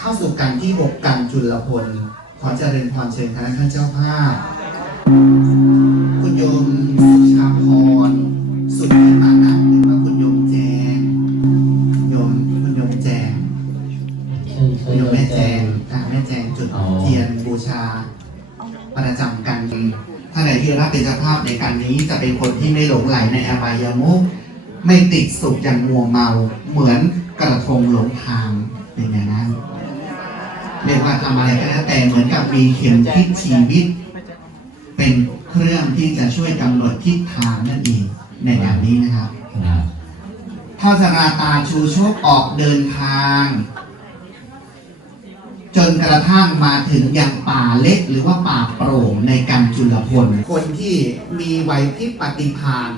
เข้าสู่กันที่หกกันจุลพล ขอเจริญพรเชิญคณะท่านเจ้าภาพ คุณโยมชาพร สุดที่มานะหรือว่าคุณโยมแจงโยมคุณโยมแจงคุณโยมแม่แจงแจอ่าแม่แจงจุดเทียนบูชา ประจำกันท่านไหนที่รับเป็นเจ้าภาพในการนี้จะเป็นคนที่ไม่หลงไหลในอบายามุขไม่ติดสุขอย่างมัวเมาเหมือนกระทงหลงทาง ทำอะไรก็แล้วแต่เหมือนกับมีเข็มทิศชีวิต เป็นเครื่องที่จะช่วยกำหนดทิศทางนั่นเองในแบบนี้นะครับครับเท่าสราตาชูโชคออกเดินทาง จนกระทั่งมาถึงอยังป่าเล็กหรือว่าป่าโปร่งในการจุลพล คนที่มีไหวพริบปฏิภาณ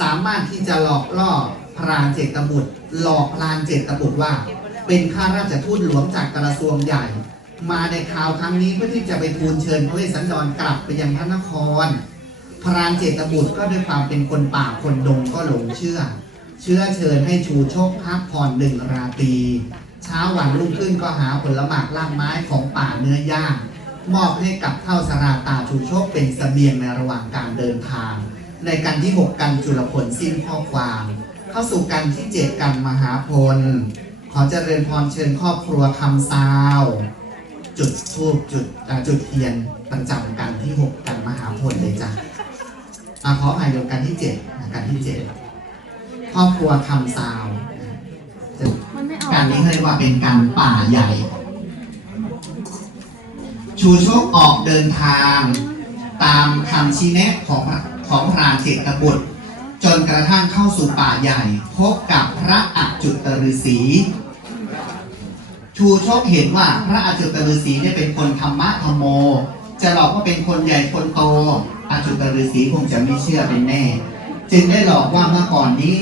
สามารถที่จะหลอกล่อพรานเจตบุตร หลอกพรานเจตบุตรว่า เป็นข้าราชทูตหลวงจากกระทรวงใหญ่ มาในคราวครั้งนี้เพื่อที่จะไปทูลเชิญพระเวสสันดรกลับไปยังพระนคร พรานเจตบุตรก็ด้วยความเป็นคนป่าคนดงก็หลงเชื่อ เชื้อเชิญให้ชูโชคพักผ่อนหนึ่งราตรีเช้าวันรุ่งขึ้นก็หาผลหมากล่างไม้ของป่าเนื้อย่างมอบให้กับเท่าสราตาชูโชคเป็นเสบียงในระหว่างการเดินทาง ในกันที่ 6 กันจุลผลสิ้นข้อความ เข้าสู่กันที่ 7 กันมหาพล ขอเจริญพรเชิญครอบครัวคำซาว จุดทูบจุดอ่าจุดเทียนประจำกันที่6กันมหาพลเลยจ้ะอะขออภัยโยมกันที่7อะกันที่7ครอบครัวคำซาวการนี้เรียกว่าเป็นการป่าใหญ่ ชูโชคออกเดินทาง ตามคำชี้แนะของของพระเจตบุตร จนกระทั่งเข้าสู่ป่าใหญ่ พบกับพระอัจุตฤษีชูโชคเห็นว่าพระอัจุตฤษีเนี่ยเป็นคนธรรมะธรรมโม จะหลอกว่าเป็นคนใหญ่คนโตอัจุตฤษีคงจะไม่เชื่อเป็นแน่ จึงได้หลอกว่าเมื่อก่อนนี้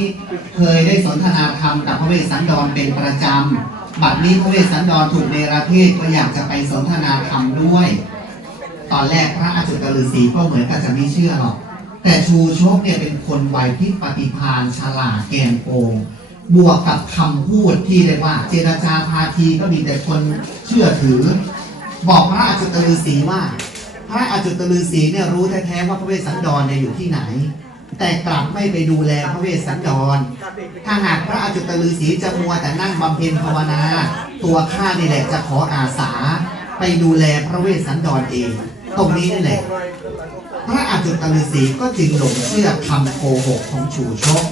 เคยได้สนทนาธรรมกับพระเวสสันดรเป็นประจำบัดนี้พระเวสสันดรถูกเนรเทศก็อยากจะไปสนทนาธรรมด้วย ตอนแรกพระอาจุตฤษีก็เหมือนกับจะไม่เชื่อหรอก แต่ชูชคเนี่ยเป็นคนไหวพริบปฏิภาณฉลาดแกมโกงบวกกับคำพูดที่เรียกว่า เจรจาพาทีก็มีแต่คนเชื่อถือ บอกพระอาจุตฤษีว่า พระอาจุตฤษีเนี่ยรู้แท้ๆว่าพระเวสสันดรเนี่ยอยู่ที่ไหน แต่กลับไม่ไปดูแลพระเวสสันดร ถ้าหากพระอาจุตฤษีจะมัวแต่นั่งบำเพ็ญภาวนา ตัวข้านี่แหละจะขออาสา ไปดูแลพระเวสสันดรเอง ตรงนี้นี่แหละ พระอาจุตฤษีก็จึงหลงเชื่อคำโกหกของชูชก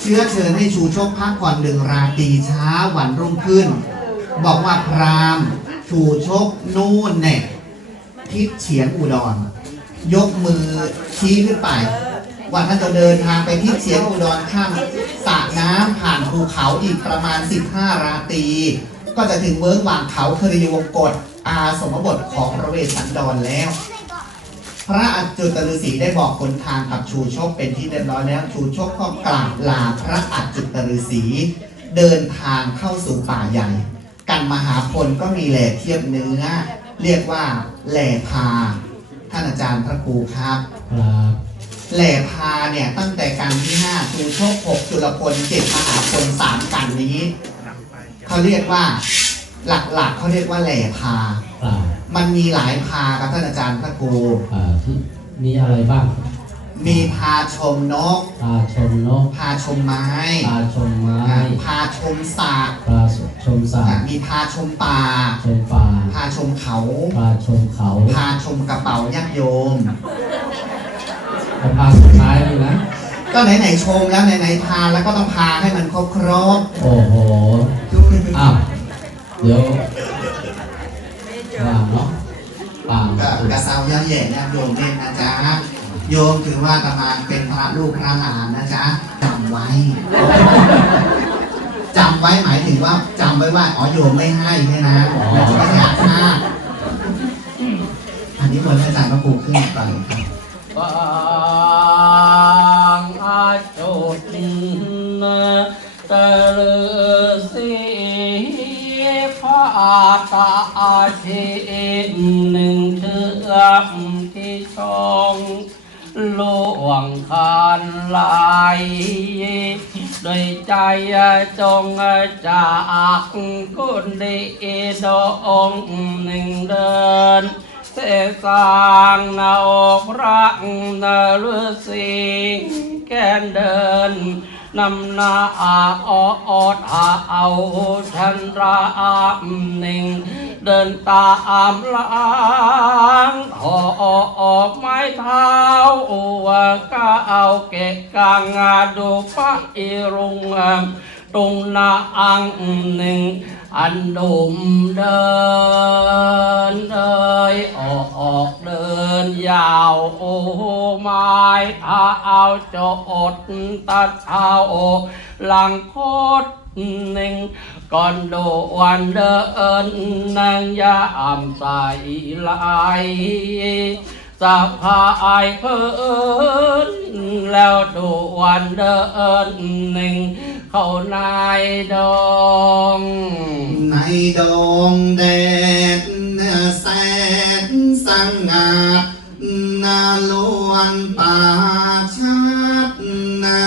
เชื้อเชิญให้ชูชกพักผ่อนหนึ่งราตรีเช้าวันรุ่งขึ้น บอกว่าพรามชูชกนู่นแน่ทิศเฉียงอุดร ยกมือชี้ขึ้นไปวันท่านจะเดินทางไปที่เฉียงอุดรข้ามสระน้ำผ่านภูเขาอีกประมาณ 15 ราตรีก็จะถึงเวิ้งหว่างเขาคริยวงกฏอาสมบทของพระเวสสันดรแล้ว พระอัจจุตฤษีได้บอกคนทางกับชูชกเป็นที่เรียบร้อยแล้ว ชูชกก็กราบลาพระอัจจุตฤษีเดินทางเข้าสู่ป่าใหญ่ กันมหาพลก็มีแหล่เทียบเนื้อ เรียกว่าแหล่พา ท่านอาจารย์พระครูครับ ครับแหล่พาเนี่ยตั้งแต่การที่ห้าชูโชคหกจุลพลเจ็ดมหาพลสามกันนี้เขาเรียกว่าหลักๆเขาเรียกว่าแหล่พา ครับ มันมีหลายพาครับท่านอาจารย์พระครู อ่าที่มีอะไรบ้างมีพาชมนก ปลาชมนกพาชมไม้ปลาชมไม้อ่าพาชมสระปลาชมสาอ่ามีพาชมป่า ชมป่าพาชมเขา ปลาชมเขาพาชมกระเป๋าญาติโยมและปลาสุดท้ายนี่นะก็ไหนๆชมแล้วไหนๆพาแล้วก็ต้องพาให้มันครบครบโอ้โหอ้าวเดี๋ยว ว่างเนาะว่างกับกระเซาย่อแย่ญาติโยมเน่นนะจ๊ะโยมถือว่าตมาเป็นพระลูกพระหลานนะจ๊ะจำไว้จำไว้หมายถึงว่าจำไว้ว่าอ๋อโยมไม่ให้ใช่ไหมแล้วจะไม่อยากฆ่าอันนี้คนอาจารย์พระครูขึ้นไปครับ ตาอาชีหนึ่งเชือกที่ชองลวงคานลายด้วยใจจงจากคุณดีดองหนึ่งเดิน เสสางนาอกรักนาฤาษีแกนเดินนำนาอาอออดอาเอาชันราอาหนึ่ง เดินตามหล้างหอออกไม้เท้าว่าก้าเอาเกะกางาดูปะอีรุงตรงนาอังหนึ่ง อันดุมเดินเอย ออกเดินยาวโอ้ไม้เท้าจอดตัดเท้าหลังโคตรหนึ่งก่อนโดวันเดินนางยามใส่ลายสะพายเพิ่นแล้วดูวันเดินหนึ่งเขานายดงในดองแดดแสน สังอาดนาลวนป่าชัดนา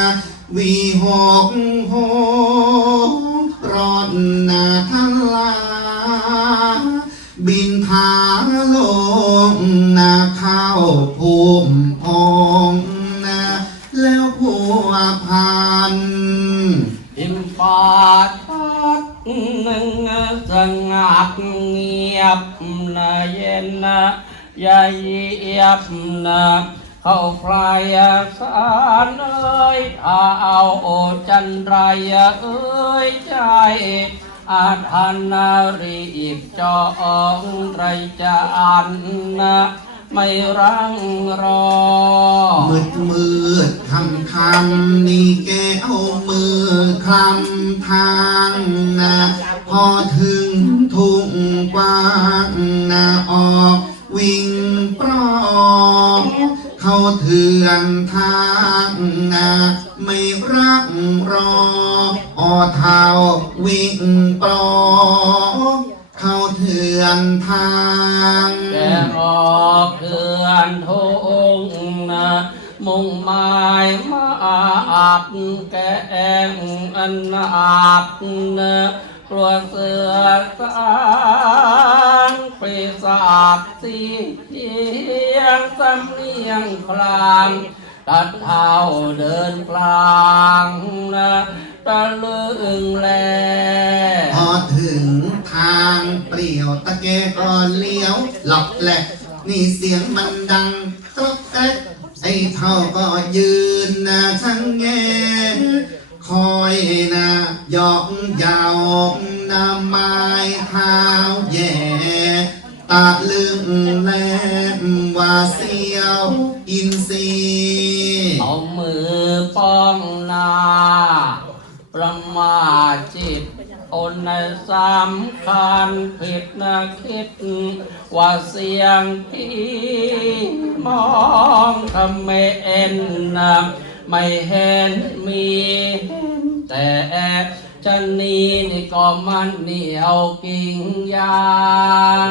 วีหกโหรอดนาทลา บินพาลงนาข้าวภูมิ ยียบนะเข้าพลายสารเอ้ยถ้าเอาโอจันไรเอ้ยใจอาทานนารีบจองไรจะอันนะไม่รังรอ มืดมืดคำคำนี่แกเอามือคลำทางนะ พอถึงทุ่งกว้างนะออก วิ่งปลอกเขาเถื่อนทางนะไม่รักรออเท้าวิ่งปลอกเขาเถื่อนทางแกออกเกือนทงนะมุ่งหมายมาอาบแกงอันอาบนะกลัวเสือสา ปีศาจสีเทียงสำเนียงคลางตัดเท้าเดินกลางนะตะลึงแล พอถึงทางเปลี่ยวตะแกก่อนเลี้ยว หลับแหลกนี่เสียงมันดังตกแตกไอ้เท่าก็ยืนนะช่างแงคอยนะยอกยาวนะไม้เท้าแย่ ตาลึงแลมว่าเสียว อินทรีย์เอามือป้องหน้า ประมาทจิตอนในสำคัญผิดนะคิด ว่าเสียงที่มองทำไม่เอ็นนะไม่เห็นมีแต่ จะนี้นี่ก็มันเหนียวกิ่งยา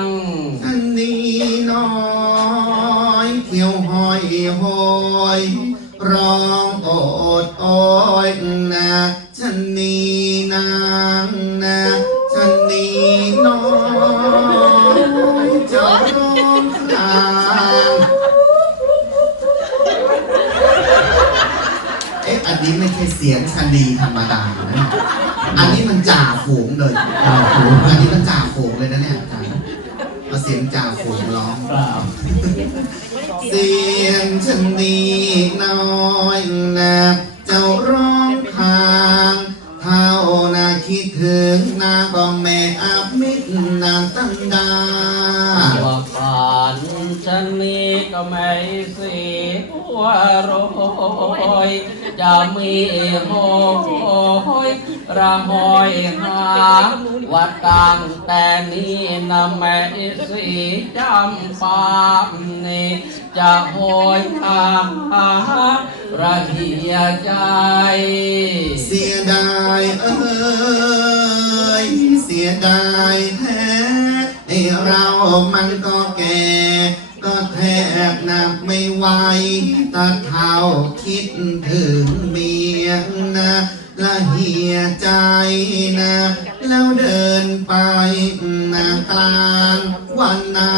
งอันนี้น้อยเที่ยวหอยหอยร้องโอดโอยนะฉันนีนางนะฉันนีน้อยจะร้องครางเอ๊ะอันนี้ไม่ใช่เสียงชะนีธรรมดานะ อันนี้มันจ่าฝูงเลยจ่าฝูงอันนี้มันจ่าฝูงเลยนะเนี่ยอาจารย์เอาเสียงจ่าฝูงร้องเสียงชะนีน้อยนะเจ้าร้องทางเท่านาคิดถึงนาก็แม่อับมิตรนางตั้งดา ว่าผ่านฉันนี้ก็ไม่เสียว่าโรยจะมีโหย ระหอยหาว่าตั้งแต่นี้นะแม่สีจำปานี่จะโหยหาระเหียใจ เสียดายเอ้ยเสียดายแท้ไอเรามันก็แก่ก็แทบนับไม่ไหวตาเท่าคิดถึงเมียนะ ละเหียใจนะ แล้วเดินไปนากลางวันนา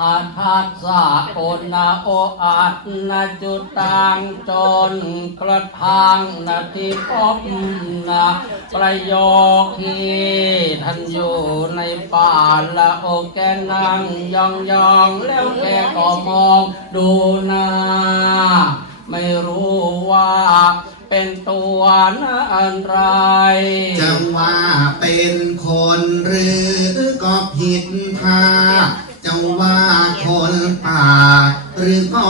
อาทัสสะโอนนาโออาตนาจุตังจนกระทังนาทิพบนาประโยคที่ท่านอยู่ในป่าละโอแกนั่งยองยองแล้วแกก็มองดูนา ไม่รู้ว่า เป็นตัวนะอะไรจะว่าเป็นคนหรือก็ผิดพลาดจะว่าคนป่า หรือก็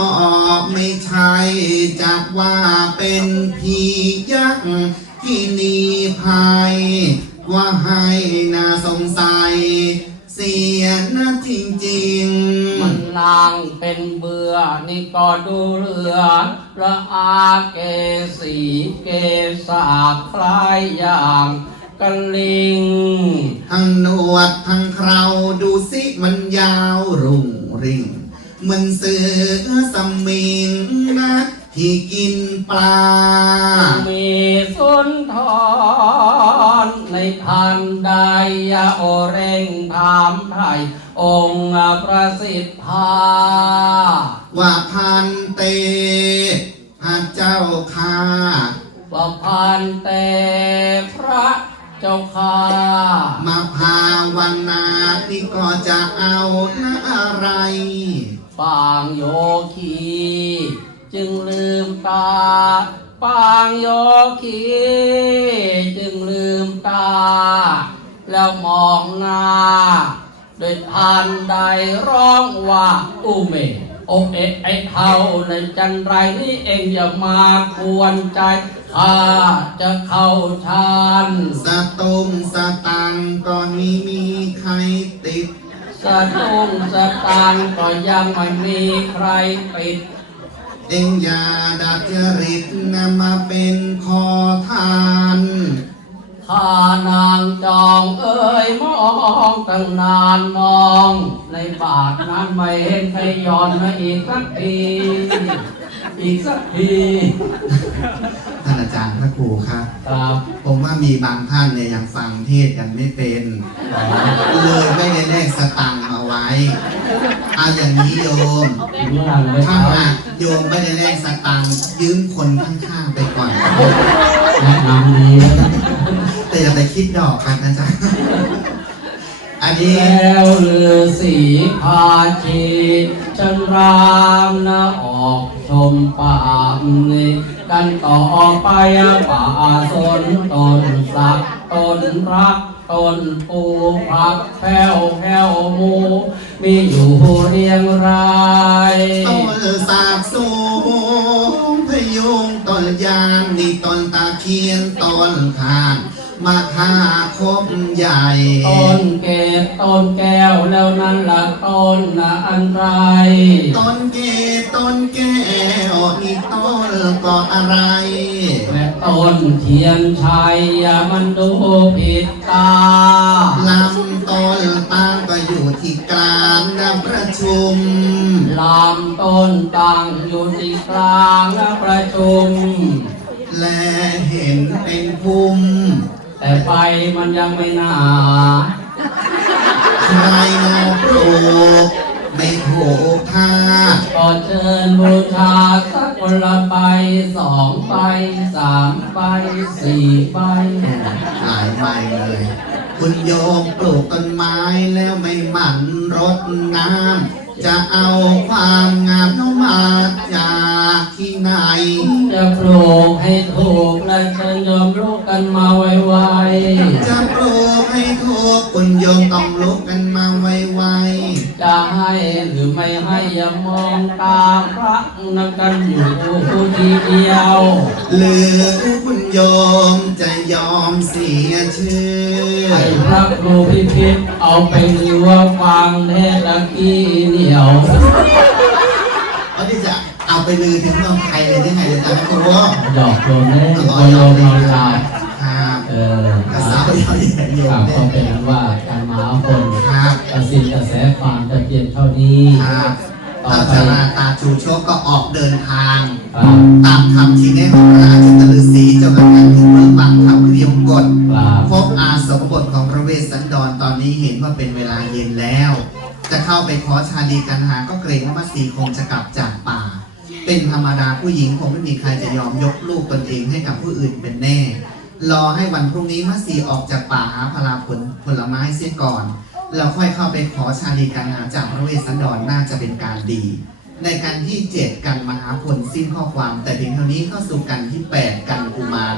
ไม่ใช่จะว่าเป็นผียักษ์ที่นีภัย ว่าให้น่าสงสัย เสียนะจริงมันๆ นางเป็นเบื่อนี่ก็ดูเรือละอาเกสีเกสาคล้ายอย่างกะลิง ทั้งหนวดทั้งเคราดูสิมันยาวรุ่งริ่งเหมันเสือสมิงนะที่กินปลา มีสุนทรในทันใดยาโอเร่งถามไทย องค์ประสิทธาว่าพันเตพระเจ้าค่าว่าพันเตพระเจ้าค่ามาภาวนานี่ก็จะเอาหน้าอะไรปางโยคี จึงลืมตาปางโยคี จึงลืมตา แล้วมองหน้า โดยทันใดร้องว่าอุเมโอเอะไอเท่าในจันไรนี่เองอย่ามากวนใจข้าจะเข้าฌานสตุงสตังค์ก็มีมีใครติดสะดุ้งสะตางค์ก็ยังไม่มีใครปิด เอ็งอย่าดัดจริตนำมาเป็นขอทาน ข้านางจองเอ้ยมองตั้งนานมอง ในบาทนั้นไม่เห็นใครย้อนมาอีกสักที อีกสักทีท่านอาจารย์พระครูครับครับผมว่ามีบางท่านเนี่ยยังฟังเทศกันไม่เป็นเลยไม่ได้แลกสตังค์เอาไว้ เอาอย่างนี้โยมเมื่อไหร่ถ้าหากโยมไม่ได้แลกสตังค์ยืมคนข้างๆไปก่อนแนะนำดี แล้วแต่อย่าไปคิดดอกกันนะจ๊ะ อันนี้ แล้วฤาษีพาชีฉันรามนะออกชมป่ามนี่กันต่อไปป่าสนต้นสักต้นรักต้นปูผักแพ้วแพ้วหมู มีอยู่เรียงรายต้นสากสูงพยุงต้นยางนี่ต้นตะเคียนต้นขาน มาค่าคบใหญ่ต้นเกศต้นแก้วแล้วนั้นละต้นนะอันไรต้นเกต้นแก้วนี่ต้นก็อะไรและต้นเทียนชัยอย่ามันดูผิดตาลำต้นตั้งก็อยู่ที่กลางนะประชุมลำต้นตั้งอยู่ที่กลางและประชุม และเห็นเป็นภูมิ แต่ใบมันยังไม่หนาใครโนปลูกไม่ถูกท่าก็เชิญบูชาสักคนละใบสองใบสามใบสี่ใบหายใบเลย คุณโยมปลูกต้นไม้แล้วไม่หมั่นรดน้ำ จะเอาความงามน้ำมาจากที่ไหน จะปลูกให้ถูกและเชิญโยมลูกกันมาไวจะปลูก ให้ถูกคุณโยมต้องลุกกันมาไวๆจะให้หรือไม่ให้อย่ามองตาพระนักกันอยู่ทีเดียวๆหรือคุณโยมจะยอมเสียชื่อให้พระครูพิพิธเอาไปดูว่าฟังเทศละกี้เหนียวเขาที่จะเอาไปลือถึงเมืองไทยเลยที่ไหนเลยจ้ะแม่ครูหยอกโยมเล่นโยมนอนหลับ ครับเออกระสาวย่อยใหญ่โยครัมบเนี่ก็ยเป็นอันว่าการมาคนครับกระสินกระแสความจะเปลี่ยนเท่านี้ครับตต่อเท้าไปจาราตาชูโชคก็ออกเดินทางกราบตามคำชี้แนะของพระอาจารย์ฤาษีจนกระทั่งถึงเมืองวังเขาเรียมกฎกราบพบอาสมบทของพระเวสสันดรตอนนี้เห็นว่าเป็นเวลาเย็นแล้ว จะเข้าไปขอชาลีกันหาก็เกรงว่ามัสสีคงจะกลับจากป่า เป็นธรรมดาผู้หญิงคงไม่มีใครจะยอมยกลูกตนเองให้กับผู้อื่นเป็นแน่ รอให้วันพรุ่งนี้มัสสีออกจากป่าหาพลาผลผลไม้เสียก่อน แล้วค่อยเข้าไปขอชาลีกานหาจากพระเวสสันดรน่าจะเป็นการดี ในการที่เจ็ดกันมหาผลสิ้นข้อความ แต่เพียงเท่านี้เข้าสู่กันที่แปดกันกุมาร